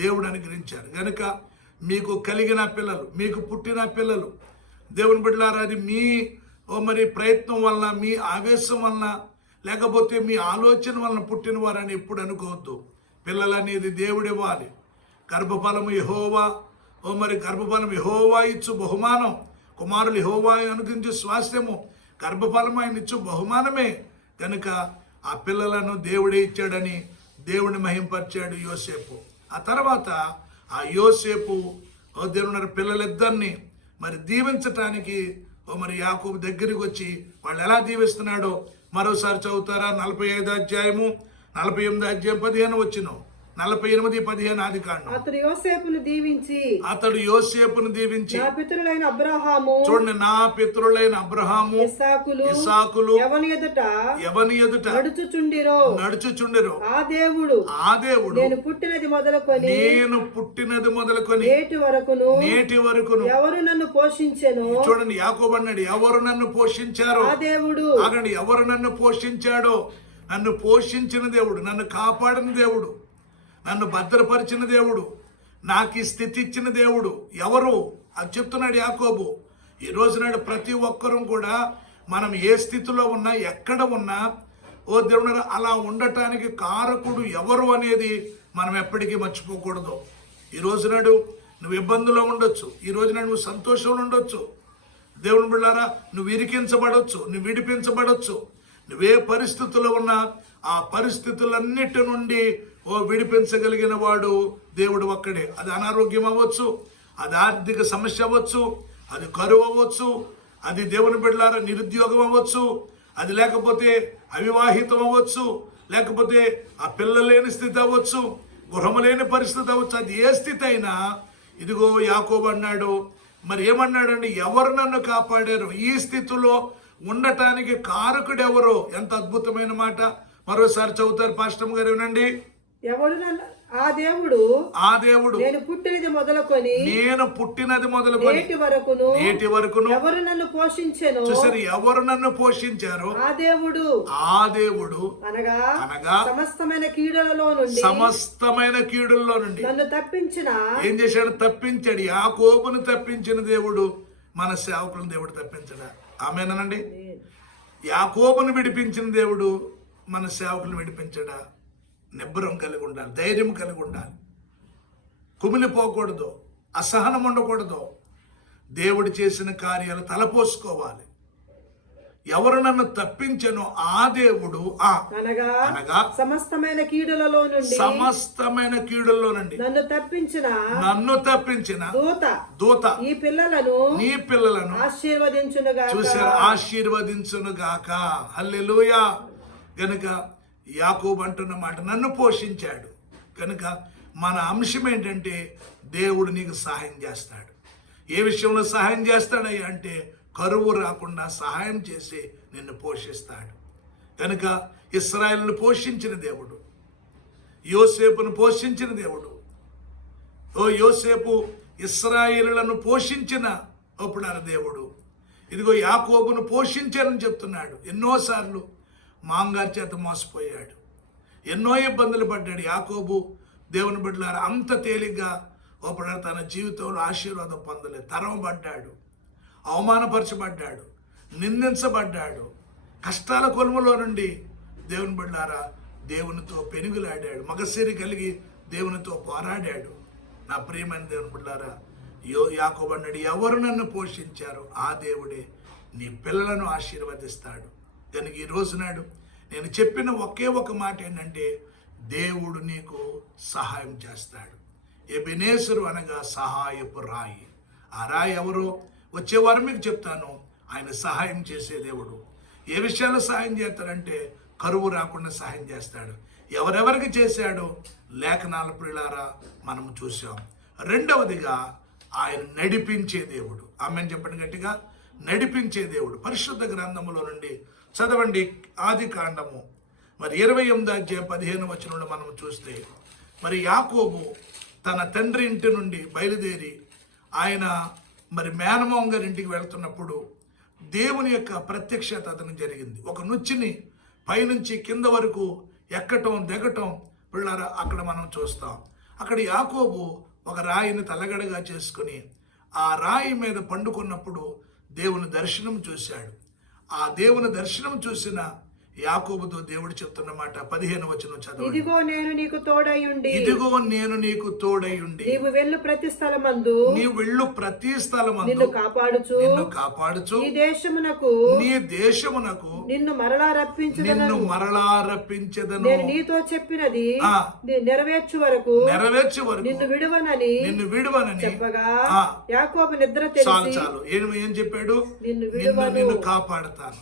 దేవుడు అనుగ్రహించారు. కనుక మీకు కలిగిన పిల్లలు, మీకు పుట్టిన పిల్లలు దేవుని బిడ్డలారా, అది మీ మరి ప్రయత్నం వలన, మీ ఆవేశం వలన, లేకపోతే మీ ఆలోచన వలన పుట్టిన వారని ఎప్పుడు అనుకోవద్దు. పిల్లలు అనేది దేవుడు ఇవ్వాలి. గర్భఫలము యెహోవా, మరి గర్భఫలం యెహోవా ఇచ్చు బహుమానం, కుమారులు యెహోవా అనుగ్రహించే స్వాస్థ్యము, గర్భఫలం ఆయన ఇచ్చు బహుమానమే. కనుక ఆ పిల్లలను దేవుడే ఇచ్చాడని దేవుడిని మహింపరిచాడు యోసేపు. ఆ తర్వాత ఆ యోసేపు దేవుని పిల్లలిద్దరిని మరి దీవించటానికి మరి యాకోబు దగ్గరికి వచ్చి వాళ్ళు ఎలా దీవిస్తున్నాడో మరోసారి చదువుతారా? 45 అధ్యాయము 48 అధ్యాయం 15 వచ్చిన 48-15 ఆదికాండం. అతడు యోసేపును దీవించి నా పితరులైన అబ్రహాము, చూడండి, నా పితరులైన అబ్రహాము, ఇస్సాకులు ఎవని ఎదుట నడుచుచుండిరో ఆ దేవుడు నేను పుట్టినది మొదలుకొని నేటి వరకును ఎవరు నన్ను పోషించెను. చూడండి, యాకోబు అన్నాడు, ఎవరు నన్ను పోషించారో ఆ దేవుడు. ఆగండి, ఎవరు నన్ను పోషించాడో, నన్ను పోషించిన దేవుడు, నన్ను కాపాడిన దేవుడు, నన్ను భద్రపరిచిన దేవుడు, నాకు ఈ స్థితి ఇచ్చిన దేవుడు ఎవరు అది చెప్తున్నాడు యాకోబు. ఈ రోజు నాడు ప్రతి ఒక్కరూ కూడా మనం ఏ స్థితిలో ఉన్నా, ఎక్కడ ఉన్నా, ఓ దేవుడు అలా ఉండటానికి కారకుడు ఎవరు అనేది మనం ఎప్పటికీ మర్చిపోకూడదు. ఈ రోజు నాడు నువ్వు ఇబ్బందుల్లో ఉండొచ్చు, ఈ రోజు నాడు నువ్వు సంతోషంలో ఉండొచ్చు, దేవుని బిడ్డలారా నువ్వు ఇరికించబడొచ్చు, నువ్వు విడిపించబడొచ్చు. నువ్వే పరిస్థితుల్లో ఉన్నా ఆ పరిస్థితులన్నిటి నుండి విడిపించగలిగిన వాడు దేవుడు ఒక్కడే. అది అనారోగ్యం అవ్వచ్చు, అది ఆర్థిక సమస్య అవ్వచ్చు, అది కరువు అవ్వచ్చు, అది దేవుని బిడ్డలారా నిరుద్యోగం అవ్వచ్చు, అది లేకపోతే అవివాహితం అవ్వచ్చు, లేకపోతే ఆ పిల్లలు లేని స్థితి అవ్వచ్చు, గృహము లేని పరిస్థితి అవ్వచ్చు. అది ఏ స్థితి అయినా ఇదిగో యాకోబు అన్నాడు, మరి ఏమన్నాడండి, ఎవరు నన్ను కాపాడారు, ఈ స్థితిలో ఉండటానికి కారకుడు ఎవరు. ఎంత అద్భుతమైన మాట. మరోసారి చదువుతారు పాస్టమ్ గారు, వినండి. ఎవడు ఆ దేవుడు నేను పుట్టినది మొదలుకొని నేటి వరకును ఎవరు నన్ను పోషించెను. చూసారు, ఎవరు నన్ను పోషించారు ఆ దేవుడు అనగా సమస్తమైన కీడులలో నుండి నన్ను తప్పించిన. ఏం చేశాడు? తప్పించాడు. యాకోబును తప్పించిన దేవుడు మన సేవకులను దేవుడు తప్పించడా? ఆమేనండి. యాకోబును విడిపించిన దేవుడు మన సేవకులను విడిపించడా? నిబ్బరం కలిగి ఉండాలి, ధైర్యం కలిగి ఉండాలి, కుమిలిపోకూడదు, అసహనం ఉండకూడదు. దేవుడు చేసిన కార్యాలు తలపోసుకోవాలి. ఎవరు నన్ను తప్పించను ఆ దేవుడు అనగా సమస్తమైన కీడులలో నుండి నన్ను తప్పించిన దూత నీ పిల్లలను ఆశీర్వదించునుగాక. హల్లెలూయా. గనుక యాకోబు అంటున్న మాట, నన్ను పోషించాడు. కనుక మన అంశం ఏంటంటే దేవుడు నీకు సహాయం చేస్తాడు. ఏ విషయంలో సహాయం చేస్తాడయ్యా అంటే కరువు రాకుండా సహాయం చేసి నిన్ను పోషిస్తాడు. కనుక ఇశ్రాయేలును పోషించిన దేవుడు, యోసేపును పోషించిన దేవుడు. ఓ యోసేపు ఇశ్రాయేలులను పోషించిన ఒప్పుడారు దేవుడు. ఇదిగో యాకోబును పోషించారని చెప్తున్నాడు. ఎన్నోసార్లు మాంగారి చేత మోసపోయాడు, ఎన్నో ఇబ్బందులు పడ్డాడు యాకోబు. దేవుని బిడ్డలారా అంత తేలిగ్గా ఒకడు తన జీవితంలో ఆశీర్వాదం పొందలేదు. తరమబడ్డాడు, అవమానపరచబడ్డాడు, నిందించబడ్డాడు. కష్టాల కొలుములో నుండి దేవుని బిడ్డలారా దేవునితో పెనుగులాడాడు, మగసిరి కలిగి దేవునితో పోరాడాడు. నా ప్రియమైన దేవుని బిడ్డలారా యాకోబు అన్నాడు, ఎవరు నన్ను పోషించారో ఆ దేవుడే నీ పిల్లలను ఆశీర్వదిస్తాడు. కనుక ఈ రోజు నాడు నేను చెప్పిన ఒకే ఒక మాట ఏంటంటే, దేవుడు నీకు సహాయం చేస్తాడు. ఎబెనేజరు అనగా సహాయపు రాయి. ఆ రాయి ఎవరు? వచ్చేవారు మీకు చెప్తాను. ఆయన సహాయం చేసే దేవుడు. ఏ విషయాల్లో సహాయం చేస్తాడంటే, కరువు రాకుండా సహాయం చేస్తాడు. ఎవరెవరికి చేశాడో లేఖనాల ప్రియులారా మనం చూసాం. రెండవదిగా ఆయన నడిపించే దేవుడు. ఆమెను చెప్పండి గట్టిగా. నడిపించే దేవుడు. పరిశుద్ధ గ్రంథములో నుండి చదవండి. ఆది కాండము 28వ అధ్యాయం 15వ వచనంలో మనం చూస్తే, మరి యాకోబు తన తండ్రి ఇంటి నుండి బయలుదేరి ఆయన మేనమామ గారి ఇంటికి వెళ్తున్నప్పుడు దేవుని యొక్క ప్రత్యక్షత అతనికి జరిగింది. ఒక నుచ్చిని పైనుంచి కింద వరకు ఎక్కటం దిగటం పిల్లరా అక్కడ మనం చూస్తాం. అక్కడ యాకోబు ఒక రాయిని తలగడగా చేసుకుని ఆ రాయి మీద పండుకున్నప్పుడు దేవుని దర్శనం చూశాడు. ఆ దేవుని దర్శనం చూసిన యాకోబుతో దేవుడు చెప్తున్న మాట 15వ వచనం చదవండి. ఇదిగో నేను నీకు తోడైయుండి, ఇదిగో నేను నీకు తోడైయుండి, నీవు వెళ్ళు ప్రతి స్థలమందు, నీవు వెళ్ళు ప్రతి స్థలమందు నిన్ను కాపాడుచు, నీ దేశమునకు నిన్ను మరలా రప్పించెదను. నేను నీతో చెప్పినది నెరవేర్చు వరకు నిన్ను విడువనని చెప్పగా యాకోబు నిద్ర తెలిసి, చాలు ఏం చెప్పాడు? నిన్ను కాపాడతాను,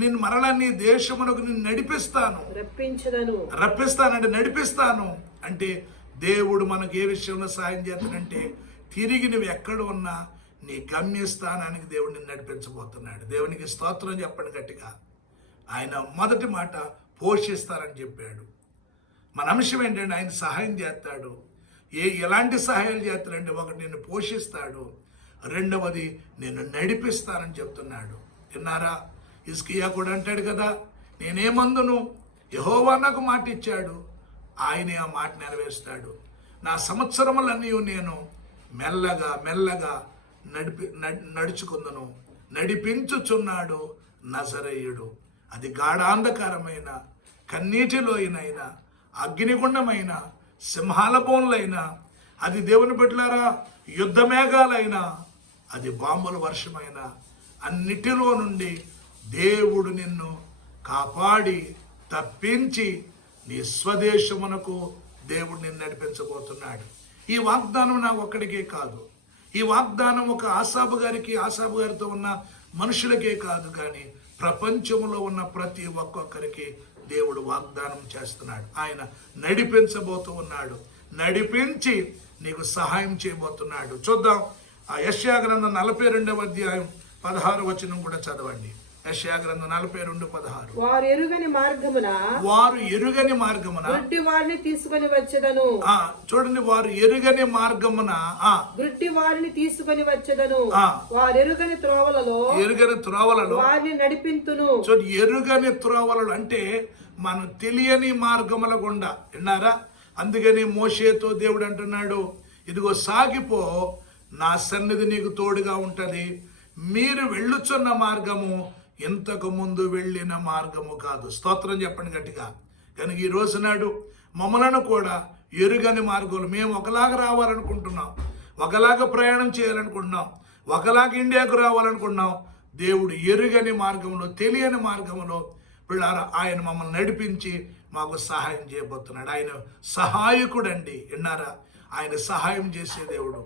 నిన్ను మరలా నీ దేశమునకు నిన్ను రప్పిస్తానంటే నడిపిస్తాను అంటే దేవుడు మనకు ఏ విషయంలో సాయం చేస్తానంటే, తిరిగి నువ్వు ఎక్కడ ఉన్నా నీ గమ్యస్థానానికి దేవుడు నిన్ను నడిపించబోతున్నాడు. దేవునికి స్తోత్రం చెప్పండి గట్టిగా. ఆయన మొదటి మాట పోషిస్తారని చెప్పాడు. మన అంశం ఏంటంటే, ఆయన సహాయం చేస్తాడు. ఎలాంటి సహాయాలు చేస్తాడంటే, ఒకటి నిన్ను పోషిస్తాడు, రెండవది నిన్ను నడిపిస్తానని చెప్తున్నాడు. విన్నారా? హిజ్కియా కూడా అంటాడు కదా, నేనేమందును, యెహోవా నాకు మాట ఇచ్చాడు, ఆయనే ఆ మాట నెరవేరుస్తాడు. నా సంవత్సరములన్నీ నేను మెల్లగా నడుచుకుందును, నడిపించుచున్నాడు నజరేయుడు. అది గాఢాంధకారమైన, కన్నీటిలోనైనా, అగ్నిగుండమైన, సింహాల బోన్లైనా, అది దేవుని బిడ్డలారా యుద్ధ మేఘాలైనా, అది బాంబుల వర్షమైన, అన్నిటిలో నుండి దేవుడు నిన్ను కాపాడి తప్పించి నీ స్వదేశమునకు దేవుడు నిన్ను నడిపించబోతున్నాడు. ఈ వాగ్దానం నాకు ఒక్కడికే కాదు. ఈ వాగ్దానం ఒక ఆసాబు గారితో ఉన్న మనుషులకే కాదు, కానీ ప్రపంచంలో ఉన్న ప్రతి ఒక్కొక్కరికి దేవుడు వాగ్దానం చేస్తున్నాడు. ఆయన నడిపించబోతూ ఉన్నాడు, నడిపించి నీకు సహాయం చేయబోతున్నాడు. చూద్దాం. ఆ యెషయా గ్రంథం 42వ అధ్యాయం 16వ వచనం కూడా చదవండి. యెషయా గ్రంథం 42:16. వారు ఎరుగని మార్గమున గుడ్డి వారిని తీసుకొని వచ్చెదను. చూడండి, వారు ఎరుగని మార్గమున గుడ్డి వారిని తీసుకొని వచ్చెదను. వారు ఎరుగని త్రోవలలో వారిని నడిపింతును. చూడండి, ఎరుగని త్రోవలలో అంటే మనం తెలియని మార్గముల గుండా. విన్నారా? అందుకని మోషేతో దేవుడు అంటున్నాడు, ఇదిగో సాగిపో, నా సన్నిధి నీకు తోడుగా ఉంటది. మీరు వెళ్ళుచున్న మార్గము ఇంతకు ముందు వెళ్ళిన మార్గము కాదు. స్తోత్రం చెప్పండి గట్టిగా. కనుక ఈ రోజు నాడు మమ్మలను కూడా ఎరుగని మార్గంలో, మేము ఒకలాగా రావాలనుకుంటున్నాం, ఒకలాగా ప్రయాణం చేయాలనుకుంటున్నాం, ఒకలాగా ఇండియాకు రావాలనుకుంటున్నాం. దేవుడు ఎరుగని మార్గంలో, తెలియని మార్గంలో పిల్లారా ఆయన మమ్మల్ని నడిపించి మాకు సహాయం చేయబోతున్నాడు. ఆయన సహాయకుడండి. విన్నారా? ఆయన సహాయం చేసే దేవుడు,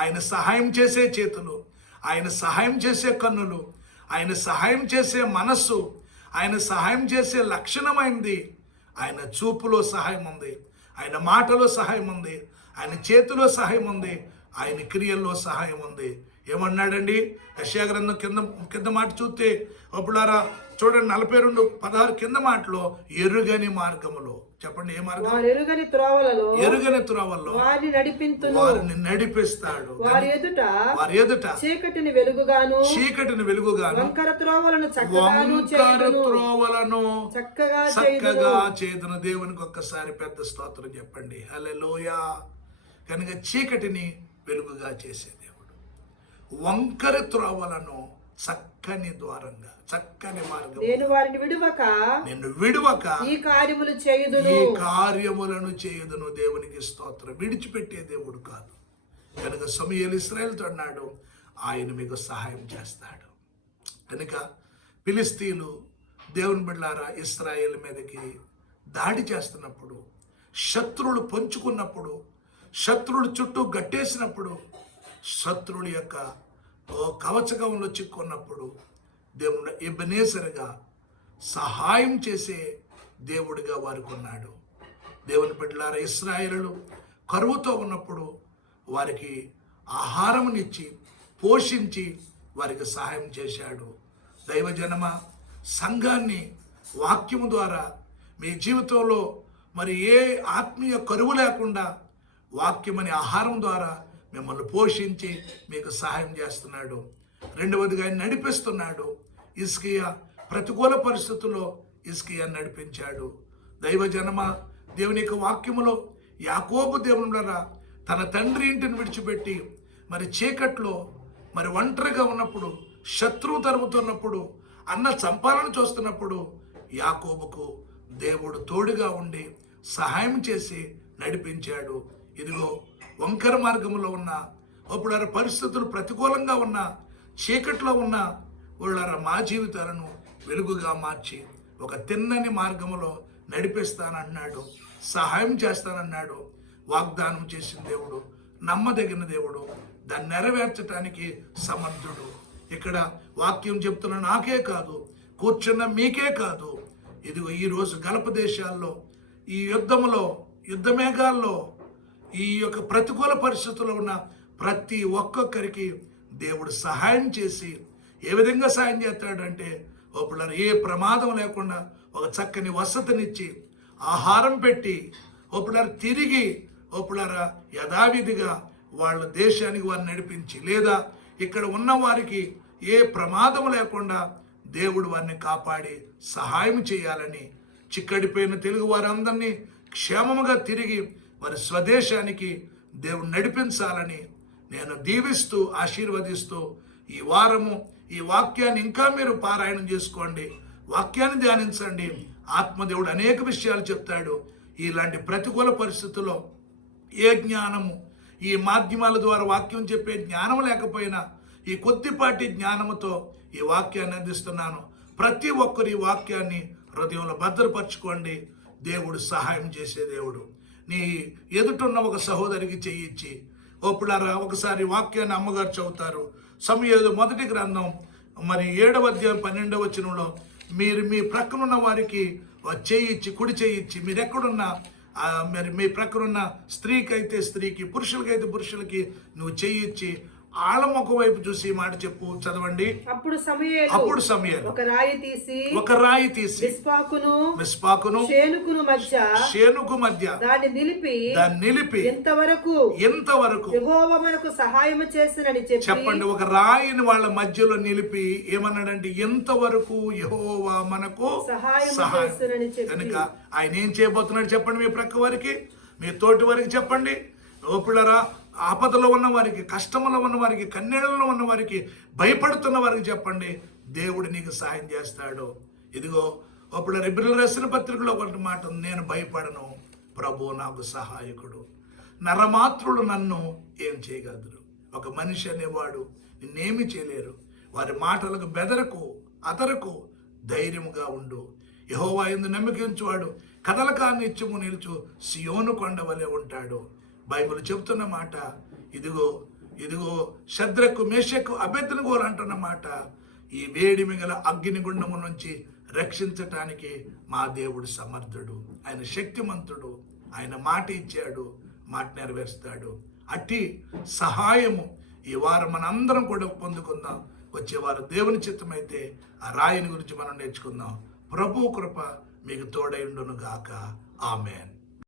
ఆయన సహాయం చేసే చేతులు, ఆయన సహాయం చేసే కన్నులు, ఆయన సహాయం చేసే మనస్సు, ఆయన సహాయం చేసే లక్షణమైంది. ఆయన చూపులో సహాయం ఉంది, ఆయన మాటలో సహాయం ఉంది, ఆయన చేతిలో సహాయం ఉంది, ఆయన క్రియల్లో సహాయం ఉంది. ఏమన్నాడండి? యెషయా గ్రంథం కింద మాట చూస్తే అప్పుడారా చూడండి, 42:16 కింద మాటలో ఎరుగని మార్గములో. చెప్పండి, ఏ మార్గం? ఎరుగని త్రోవలలో వారిని నడిపిస్తాడు. వారి ఎదుట చీకటిని వెలుగుగాను వంకర త్రోవలను చక్కగా చేదును. దేవునికి ఒక్కసారి పెద్ద స్తోత్రం చెప్పండి. హల్లెలూయా. కనుక చీకటిని వెలుగుగా చేసే దేవుడు, వంకర త్రోవలను చక్కని ద్వారంగా, చక్కని మార్గం, నేను వారిని విడువక ఈ కార్యములను చేయుదును. దేవునికి స్తోత్రం. విడిచిపెట్టే దేవుడు కాదు. కనుక సమూయేలు ఇశ్రాయేలుతో అన్నాడు, ఆయన మీకు సహాయం చేస్తాడు. కనుక ఫిలిష్తీయులు దేవుని బిడ్డలారా, ఇశ్రాయేల్ మీదకి దాడి చేస్తున్నప్పుడు, శత్రువులు పొంచుకున్నప్పుడు, శత్రువులు చుట్టూ గట్టేసినప్పుడు, శత్రువుల యొక్క కవచకంలో చిక్కున్నప్పుడు దేవుడు ఎబెనేజరుగా సహాయం చేసే దేవుడిగా వారికి ఉన్నాడు. దేవుని బిడ్డలారా, ఇశ్రాయేలు కరువుతో ఉన్నప్పుడు వారికి ఆహారమునిచ్చి పోషించి వారికి సహాయం చేశాడు. దైవజనమ, సంఘాన్ని వాక్యము ద్వారా మీ జీవితంలో మరి ఏ ఆత్మీయ కరువు లేకుండా వాక్యమని ఆహారం ద్వారా మిమ్మల్ని పోషించి మీకు సహాయం చేస్తున్నాడు. రెండవదిగా ఆయన నడిపిస్తున్నాడు. హిజ్కియా ప్రతికూల పరిస్థితుల్లో హిజ్కియా నడిపించాడు. దైవజనమ, దేవుని యొక్క వాక్యములో యాకోబు దేవునిలా తన తండ్రి ఇంటిని విడిచిపెట్టి మరి చీకట్లో మరి ఒంటరిగా ఉన్నప్పుడు, శత్రువు తరుముతున్నప్పుడు, అన్న చంపాలని చూస్తున్నప్పుడు యాకోబుకు దేవుడు తోడుగా ఉండి సహాయం చేసి నడిపించాడు. ఇదిగో వంకర మార్గంలో ఉన్న అప్పుడు పరిస్థితులు ప్రతికూలంగా ఉన్న చీకట్లో ఉన్న వాళ్ళ మా జీవితాలను వెలుగుగా మార్చి ఒక తిన్నని మార్గంలో నడిపిస్తానన్నాడు, సహాయం చేస్తానన్నాడు. వాగ్దానం చేసిన దేవుడు, నమ్మదగిన దేవుడు, దాన్ని నెరవేర్చడానికి సమర్థుడు. ఇక్కడ వాక్యం చెప్తున్న నాకే కాదు, కూర్చున్న మీకే కాదు, ఇదిగో ఈరోజు గల్ఫ్ దేశాల్లో ఈ యుద్ధ మేఘాల్లో ఈ యొక్క ప్రతికూల పరిస్థితుల్లో ఉన్న ప్రతి ఒక్కొక్కరికి దేవుడు సహాయం చేసి ఏ విధంగా సహాయం చేస్తాడంటే, ఒప్పులారా ఏ ప్రమాదం లేకుండా ఒక చక్కని వసతినిచ్చి ఆహారం పెట్టి ఒప్పులారా తిరిగి ఒప్పులారా యథావిధిగా వాళ్ళ దేశానికి వారిని నడిపించి, లేదా ఇక్కడ ఉన్న వారికి ఏ ప్రమాదం లేకుండా దేవుడు వారిని కాపాడి సహాయం చేయాలని, చిక్కడిపోయిన తెలుగు వారందరినీ క్షేమముగా తిరిగి వారి స్వదేశానికి దేవుడు నడిపించాలని నేను దీవిస్తూ ఆశీర్వదిస్తూ ఈ వారము ఈ వాక్యాన్ని ఇంకా మీరు పారాయణం చేసుకోండి, వాక్యాన్ని ధ్యానించండి. ఆత్మదేవుడు అనేక విషయాలు చెప్తాడు. ఇలాంటి ప్రతికూల పరిస్థితుల్లో ఏ జ్ఞానము, ఈ మాధ్యమాల ద్వారా వాక్యం చెప్పే జ్ఞానం లేకపోయినా ఈ కొద్దిపాటి జ్ఞానముతో ఈ వాక్యాన్ని అందిస్తున్నాను. ప్రతి ఒక్కరు ఈ వాక్యాన్ని హృదయంలో భద్రపరచుకోండి. దేవుడు సహాయం చేసే దేవుడు. నీ ఎదుటున్న ఒక సహోదరికి చేయించి ఒప్పులారా ఒకసారి వాక్యాన్ని అమ్మగారు చదువుతారు. సమూయేలు మొదటి గ్రంథం మరి 7వ అధ్యాయం 12వ వచనంలో మీరు మీ ప్రక్కనున్న వారికి చేయించి, కుడి చేయించి, మీరు ఎక్కడున్నా మరి మీ ప్రక్కనున్న స్త్రీకి అయితే స్త్రీకి, పురుషులకైతే పురుషులకి నువ్వు చేయించి ఆళ్ళముఖ వైపు చూసి మాట చెప్పు. చదవండి. అప్పుడు సమూయేలు ఒక రాయి తీసి మిస్పాకును షేనుకు మధ్య దాన్ని నిలిపి ఇంతవరకు యెహోవా మనకు సహాయం చేసినని చెప్పండి. ఒక రాయిని వాళ్ళ మధ్యలో నిలిపి ఏమన్నాడంటే, ఎంతవరకు యెహోవా మనకు సహాయం కనుక ఆయన ఏం చేయబోతున్నాడు చెప్పండి. మీ ప్రక్క వారికి, మీ తోటి వారికి చెప్పండి. ఓపిడరా, ఆపదలో ఉన్న వారికి, కష్టంలో ఉన్న వారికి, కన్నీళ్ళలో ఉన్న వారికి, భయపడుతున్న వారికి చెప్పండి, దేవుడు నీకు సాయం చేస్తాడు. ఇదిగో అప్పుడు ఎబ్రీయుల రాసిన పత్రికలో ఒకటి మాట ఉంది, నేను భయపడను, ప్రభు నాకు సహాయకుడు. నరమాత్రులు నన్ను ఏం చేయగలరు? ఒక మనిషి అనేవాడు నిన్నేమి చేయలేరు. వారి మాటలకు బెదరకు, అతరకు, ధైర్యముగా ఉండు. యెహోవా యందు నమ్మిక ఉంచువాడు కదలక నిత్యము నిలుచు సియోను కొండ వలె ఉంటాడు. బైబిల్ చెబుతున్న మాట. ఇదిగో శద్రకు, మేషకు, అబేద్నెగోలు అంటున్న మాట. ఈ వేడి మిగల అగ్నిగుండము నుంచి రక్షించటానికి మా దేవుడు సమర్థుడు, ఆయన శక్తిమంతుడు, ఆయన మాట ఇచ్చాడు, మాట నెరవేరుస్తాడు. అట్టి సహాయము ఈ వారం మనందరం కూడా పొందుకుందాం. వచ్చేవారు దేవుని చిత్తమైతే ఆ రాయిని గురించి మనం నేర్చుకుందాం. ప్రభు కృప మీకు తోడై ఉండును గాక. ఆమెన్.